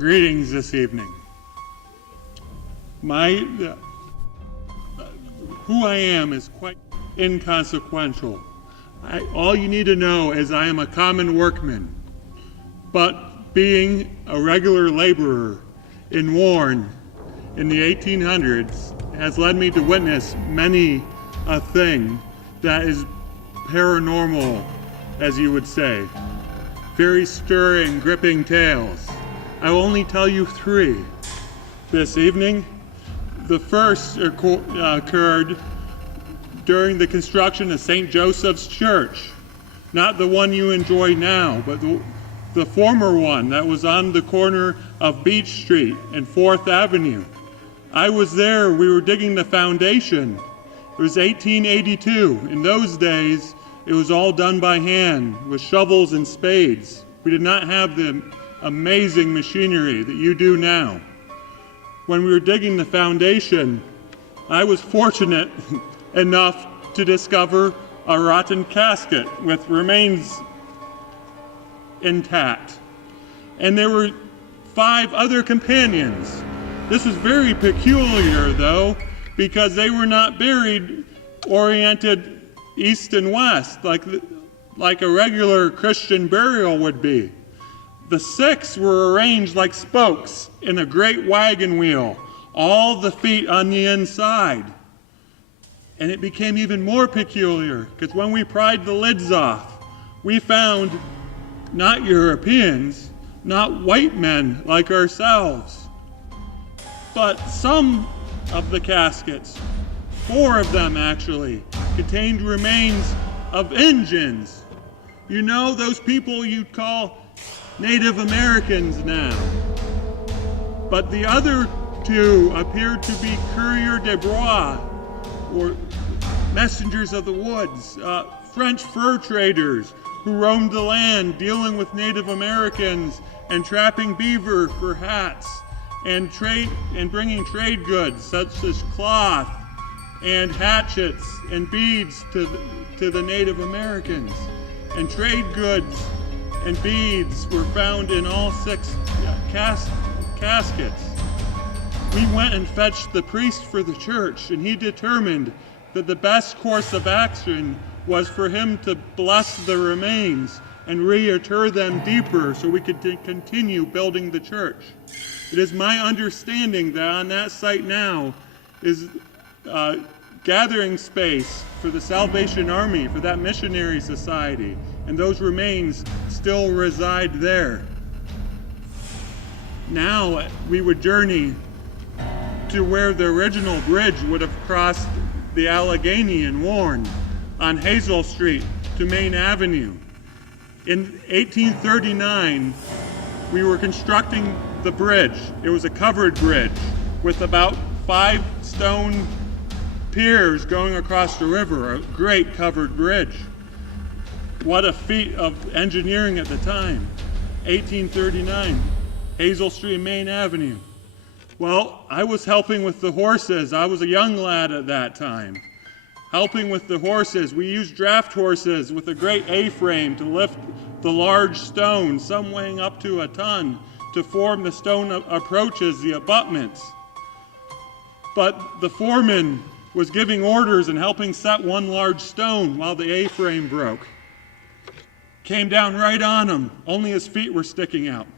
Greetings this evening. Who I am is quite inconsequential. All you need to know is I am a common workman, but being a regular laborer in Warren in the 1800s has led me to witness many a thing that is paranormal, as you would say. Very stirring, gripping tales. I will only tell you 3 this evening. The first occurred during the construction of St. Joseph's Church. Not the one you enjoy now, but the former one that was on the corner of Beach Street and 4th Avenue. I was there, we were digging the foundation. It was 1882. In those days, it was all done by hand with shovels and spades. We did not have the amazing machinery that you do now. When we were digging the foundation, I was fortunate enough to discover a rotten casket with remains intact. And there were 5 other companions. This was very peculiar, though, because they were not buried oriented east and west like a regular Christian burial would be. The 6 were arranged like spokes in a great wagon wheel, all the feet on the inside. And it became even more peculiar, because when we pried the lids off, we found not Europeans, not white men like ourselves, but some of the caskets, 4 of them actually, contained remains of Indians. You know, those people you'd call Native Americans now. But the other 2 appeared to be coureurs de bois, or messengers of the woods, French fur traders who roamed the land dealing with Native Americans and trapping beaver for hats and bringing trade goods such as cloth and hatchets and beads to the Native Americans. And trade goods and beads were found in all 6 caskets. We went and fetched the priest for the church, and he determined that the best course of action was for him to bless the remains and reinter them deeper so we could continue building the church. It is my understanding that on that site now is gathering space for the Salvation Army, for that missionary society, and those remains still reside there. Now we would journey to where the original bridge would have crossed the Allegheny in Warren on Hazel Street to Main Avenue. In 1839, we were constructing the bridge. It was a covered bridge with about 5 stone piers going across the river, a great covered bridge. What a feat of engineering at the time. 1839, Hazel Street, Main Avenue. Well, I was helping with the horses. I was a young lad at that time. Helping with the horses. We used draft horses with a great A-frame to lift the large stones, some weighing up to a ton, to form the stone approaches, the abutments. But the foreman was giving orders and helping set one large stone while the A-frame broke. Came down right on him. Only his feet were sticking out.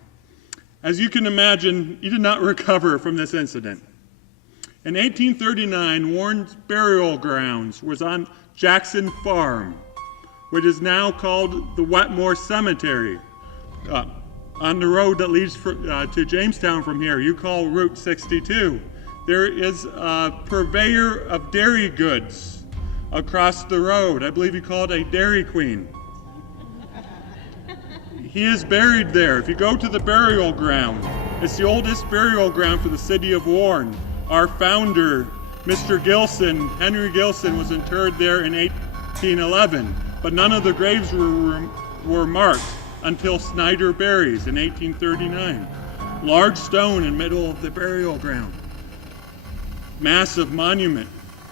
As you can imagine, he did not recover from this incident. In 1839, Warren's burial grounds was on Jackson Farm, which is now called the Wetmore Cemetery. On the road that leads to Jamestown from here, you call Route 62. There is a purveyor of dairy goods across the road. I believe you call it a Dairy Queen. He is buried there. If you go to the burial ground, it's the oldest burial ground for the city of Warren. Our founder, Mr. Gilson, Henry Gilson, was interred there in 1811, but none of the graves were marked until Snyder buries in 1839. Large stone in middle of the burial ground. Massive monument,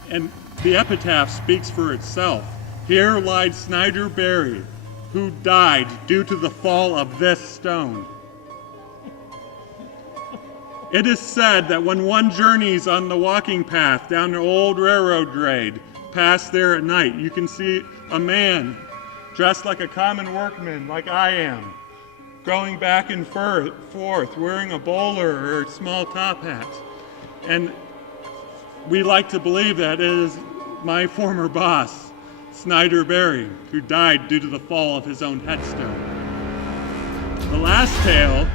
and the epitaph speaks for itself. Here lies Snyder buried, who died due to the fall of this stone. It is said that when one journeys on the walking path down the old railroad grade, past there at night, you can see a man dressed like a common workman, like I am, going back and forth, wearing a bowler or a small top hat. And we like to believe that it is my former boss, Snyder, who died due to the fall of his own headstone. The last tale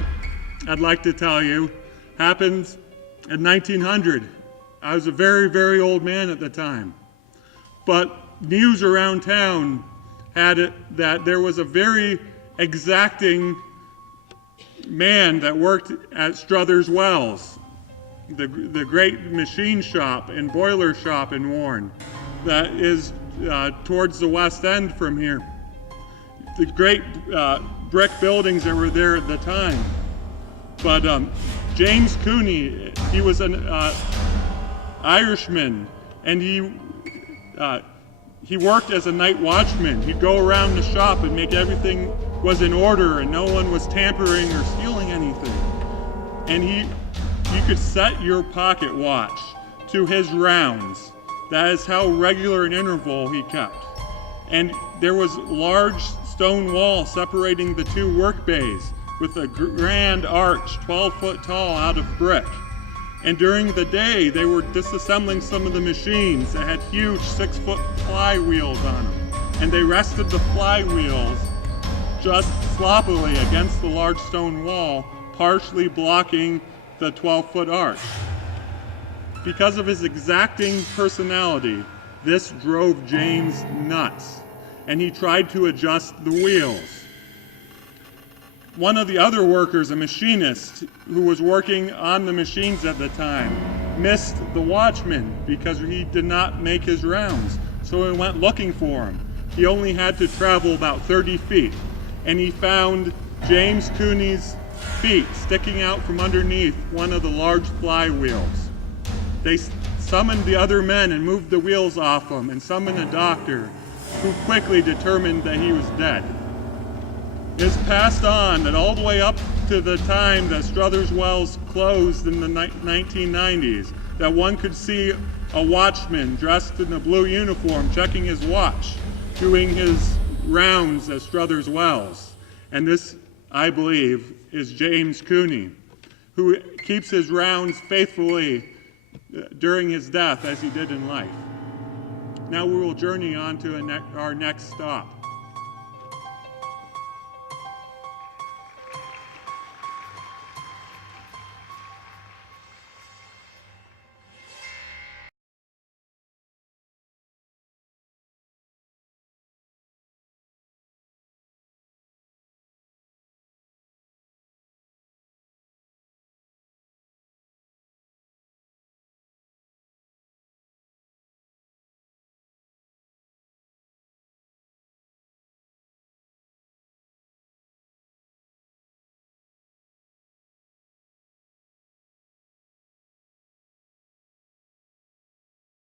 I'd like to tell you happened in 1900. I was a very, very old man at the time. But news around town had it that there was a very exacting man that worked at Struther's Wells, the great machine shop and boiler shop in Warren that is towards the west end from here. The great brick buildings that were there at the time. But James Cooney, he was an Irishman, and he worked as a night watchman. He'd go around the shop and make everything was in order and no one was tampering or stealing anything. And you could set your pocket watch to his rounds. That is how regular an interval he kept. And there was large stone wall separating the two work bays with a grand arch 12 foot tall out of brick. And during the day, they were disassembling some of the machines that had huge 6-foot flywheels on them. And they rested the flywheels just sloppily against the large stone wall, partially blocking the 12-foot arch. Because of his exacting personality, this drove James nuts, and he tried to adjust the wheels. One of the other workers, a machinist who was working on the machines at the time, missed the watchman because he did not make his rounds. So he went looking for him. He only had to travel about 30 feet, and he found James Cooney's feet sticking out from underneath one of the large flywheels. They summoned the other men and moved the wheels off him and summoned a doctor who quickly determined that he was dead. It is passed on that all the way up to the time that Struther's Wells closed in the 1990s, that one could see a watchman dressed in a blue uniform checking his watch, doing his rounds at Struther's Wells. And this, I believe, is James Cooney, who keeps his rounds faithfully during his death as he did in life. Now we will journey on to our next stop.